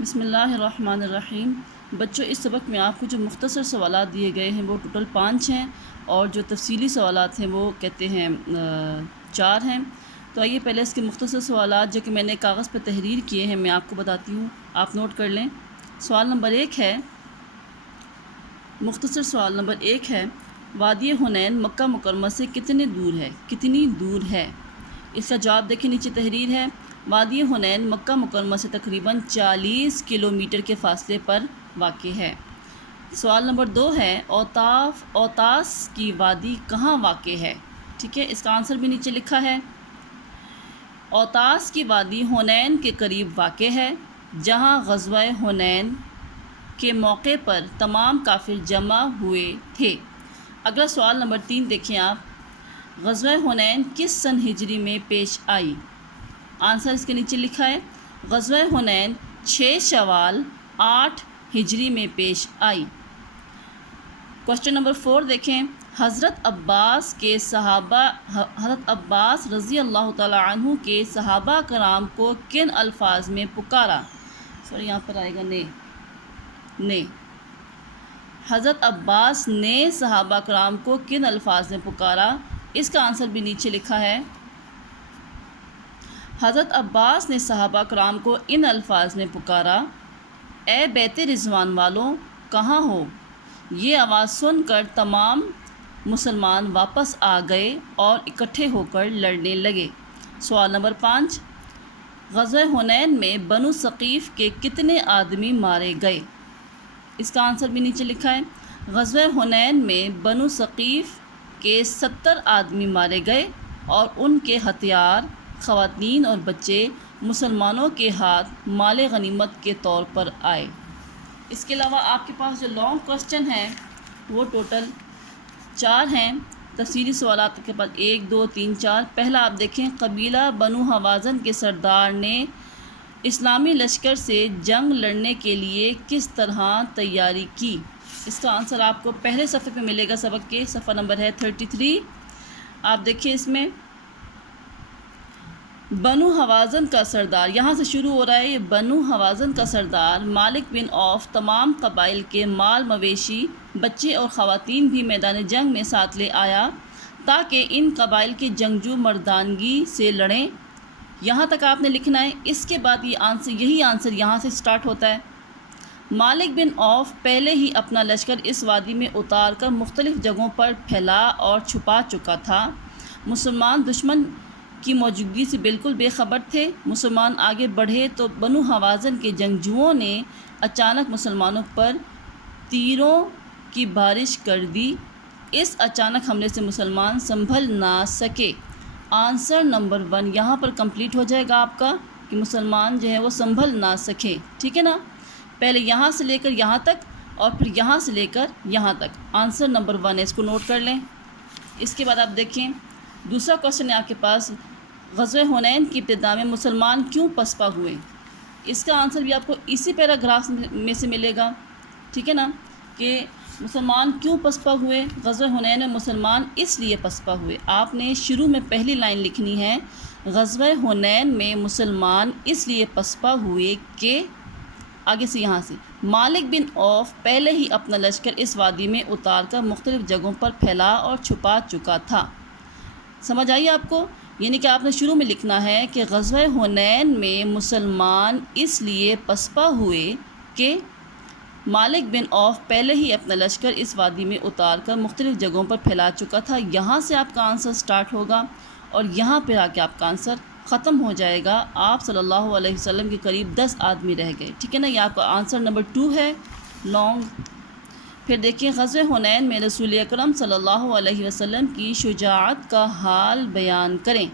بسم اللہ الرحمن الرحیم۔ بچوں، اس سبق میں آپ کو جو مختصر سوالات دیے گئے ہیں وہ ٹوٹل 5 ہیں، اور جو تفصیلی سوالات ہیں وہ کہتے ہیں 4 ہیں۔ تو آئیے پہلے اس کے مختصر سوالات جو کہ میں نے کاغذ پہ تحریر کیے ہیں میں آپ کو بتاتی ہوں، آپ نوٹ کر لیں۔ سوال نمبر 1 ہے، مختصر سوال نمبر 1 ہے، وادی حنین مکہ مکرمہ سے کتنی دور ہے؟ اس کا جواب دیکھیں، نیچے تحریر ہے۔ وادی حنین مکہ مکرمہ سے تقریباً 40 کلومیٹر کے فاصلے پر واقع ہے۔ سوال نمبر 2 ہے، اوتاس کی وادی کہاں واقع ہے؟ ٹھیک ہے، اس کا آنسر بھی نیچے لکھا ہے۔ اوتاس کی وادی حنین کے قریب واقع ہے، جہاں غزوہ حنین کے موقع پر تمام کافر جمع ہوئے تھے۔ اگلا سوال نمبر 3 دیکھیں آپ، غزوہ حنین کس سن ہجری میں پیش آئی؟ آنسر اس کے نیچے لکھا ہے۔ غزوہ حنین 6 شوال 8 ہجری میں پیش آئی۔ کوسچن نمبر 4 دیکھیں، حضرت عباس رضی اللہ تعالی عنہ کے صحابہ کرام کو کن الفاظ میں پکارا؟ یہاں پر آئے گا نے۔ حضرت عباس نے صحابہ کرام کو کن الفاظ میں پکارا؟ اس کا آنسر بھی نیچے لکھا ہے۔ حضرت عباس نے صحابہ کرام کو ان الفاظ میں پکارا، اے بیت رضوان والوں کہاں ہو؟ یہ آواز سن کر تمام مسلمان واپس آ گئے اور اکٹھے ہو کر لڑنے لگے۔ سوال نمبر 5، غزوہ حنین میں بنو ثقیف کے کتنے آدمی مارے گئے؟ اس کا آنسر بھی نیچے لکھا ہے۔ غزوہ حنین میں بنو ثقیف کے 70 آدمی مارے گئے اور ان کے ہتھیار، خواتین اور بچے مسلمانوں کے ہاتھ مال غنیمت کے طور پر آئے۔ اس کے علاوہ آپ کے پاس جو لانگ کوسچن ہیں وہ ٹوٹل 4 ہیں۔ تفصیلی سوالات کے بعد 1 2 3 4۔ پہلا آپ دیکھیں، قبیلہ بنو حوازن کے سردار نے اسلامی لشکر سے جنگ لڑنے کے لیے کس طرح تیاری کی؟ اس کا آنسر آپ کو پہلے صفحے پہ ملے گا، سبق کے صفحہ نمبر ہے 33۔ آپ دیکھیں، اس میں بنو حوازن کا سردار، یہاں سے شروع ہو رہا ہے، یہ بنو حوازن کا سردار مالک بن عوف تمام قبائل کے مال مویشی، بچے اور خواتین بھی میدان جنگ میں ساتھ لے آیا تاکہ ان قبائل کے جنگجو مردانگی سے لڑیں۔ یہاں تک آپ نے لکھنا ہے۔ اس کے بعد یہی آنسر یہاں سے سٹارٹ ہوتا ہے۔ مالک بن عوف پہلے ہی اپنا لشکر اس وادی میں اتار کر مختلف جگہوں پر پھیلا اور چھپا چکا تھا۔ مسلمان دشمن کی موجودگی سے بالکل بے خبر تھے۔ مسلمان آگے بڑھے تو بنو حوازن کے جنگجوؤں نے اچانک مسلمانوں پر تیروں کی بارش کر دی۔ اس اچانک حملے سے مسلمان سنبھل نہ سکے۔ آنسر نمبر 1 یہاں پر کمپلیٹ ہو جائے گا آپ کا، کہ مسلمان جو ہے وہ سنبھل نہ سکے۔ ٹھیک ہے نا، پہلے یہاں سے لے کر یہاں تک اور پھر یہاں سے لے کر یہاں تک۔ آنسر نمبر 1 ہے، اس کو نوٹ کر لیں۔ اس کے بعد آپ دیکھیں، دوسرا کوسچن ہے آپ کے پاس، غزوہ حنین کی ابتدا میں مسلمان کیوں پسپا ہوئے؟ اس کا آنسر بھی آپ کو اسی پیراگراف میں سے ملے گا۔ ٹھیک ہے نا، کہ مسلمان کیوں پسپا ہوئے؟ غزوہ حنین میں مسلمان اس لیے پسپا ہوئے۔ آپ نے شروع میں پہلی لائن لکھنی ہے، غزوہ حنین میں مسلمان اس لیے پسپا ہوئے کہ، آگے سے یہاں سے، مالک بن عوف پہلے ہی اپنا لشکر اس وادی میں اتار کر مختلف جگہوں پر پھیلا اور چھپا چکا تھا۔ سمجھ آئیے آپ کو؟ یعنی کہ آپ نے شروع میں لکھنا ہے کہ غزوہ حنین میں مسلمان اس لیے پسپا ہوئے کہ مالک بن عوف پہلے ہی اپنا لشکر اس وادی میں اتار کر مختلف جگہوں پر پھیلا چکا تھا۔ یہاں سے آپ کا آنسر سٹارٹ ہوگا اور یہاں پہ آ کے آپ کا آنسر ختم ہو جائے گا۔ آپ صلی اللہ علیہ وسلم کے قریب 10 آدمی رہ گئے۔ ٹھیک ہے نا، یہ آپ کا آنسر نمبر 2 ہے، لانگ۔ پھر دیکھیں، غزوہ حنین میں رسول اکرم صلی اللہ علیہ وسلم کی شجاعت کا حال بیان کریں۔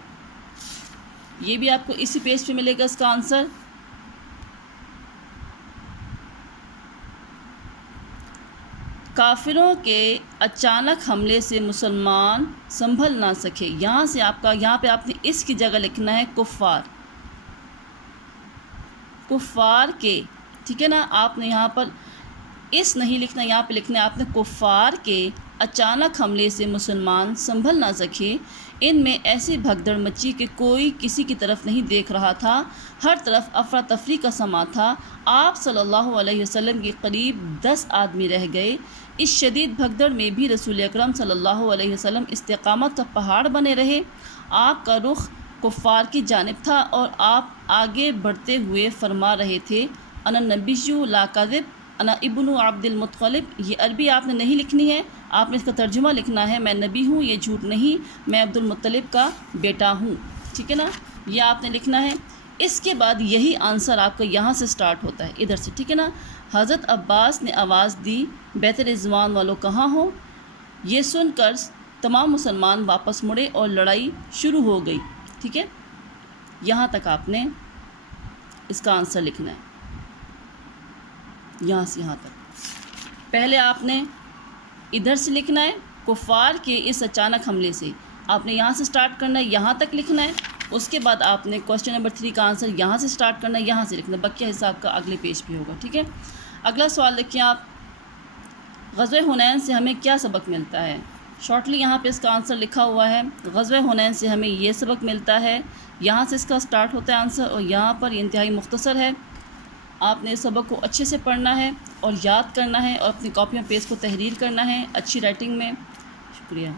یہ بھی آپ کو اسی پیج پہ ملے گا اس کا آنسر۔ کافروں کے اچانک حملے سے مسلمان سنبھل نہ سکے۔ یہاں پہ آپ نے اس کی جگہ لکھنا ہے کفار کے۔ ٹھیک ہے نا، آپ نے یہاں پر اس نہیں لکھنا، یہاں پہ لکھنا ہے آپ نے کفار کے اچانک حملے سے مسلمان سنبھل نہ سکے۔ ان میں ایسی بھگدڑ مچی کہ کوئی کسی کی طرف نہیں دیکھ رہا تھا، ہر طرف افراتفری کا سما تھا۔ آپ صلی اللہ علیہ وسلم کے قریب 10 آدمی رہ گئے۔ اس شدید بھگدڑ میں بھی رسول اکرم صلی اللہ علیہ وسلم استقامت کا پہاڑ بنے رہے۔ آپ کا رخ کفار کی جانب تھا اور آپ آگے بڑھتے ہوئے فرما رہے تھے، انا نبی لا کذب، انا ابن عبد المطلب۔ یہ عربی آپ نے نہیں لکھنی ہے، آپ نے اس کا ترجمہ لکھنا ہے، میں نبی ہوں، یہ جھوٹ نہیں، میں عبد المطلب کا بیٹا ہوں، ٹھیک ہے نا، یہ آپ نے لکھنا ہے۔ اس کے بعد یہی آنسر آپ کا یہاں سے سٹارٹ ہوتا ہے، ادھر سے، ٹھیک ہے نا۔ حضرت عباس نے آواز دی، بیت رضوان والوں کہاں ہو؟ یہ سن کر تمام مسلمان واپس مڑے اور لڑائی شروع ہو گئی، ٹھیک ہے۔ یہاں تک آپ نے اس کا آنسر لکھنا ہے، یہاں سے یہاں تک۔ پہلے آپ نے ادھر سے لکھنا ہے، کفار کے اس اچانک حملے سے آپ نے یہاں سے سٹارٹ کرنا ہے، یہاں تک لکھنا ہے۔ اس کے بعد آپ نے کوسچن نمبر 3 کا آنسر یہاں سے سٹارٹ کرنا ہے، یہاں سے لکھنا ہے، بقیہ حصہ آپ کا اگلے پیج پہ ہوگا، ٹھیک ہے۔ اگلا سوال دیکھیں آپ، غزوہ حنین سے ہمیں کیا سبق ملتا ہے؟ شارٹلی یہاں پہ اس کا آنسر لکھا ہوا ہے، غزوہ حنین سے ہمیں یہ سبق ملتا ہے، یہاں سے اس کا سٹارٹ ہوتا ہے آنسر، اور یہاں پر یہ انتہائی مختصر ہے۔ آپ نے اس سبق کو اچھے سے پڑھنا ہے اور یاد کرنا ہے، اور اپنی کاپیوں پہ اس کو تحریر کرنا ہے اچھی رائٹنگ میں۔ شکریہ۔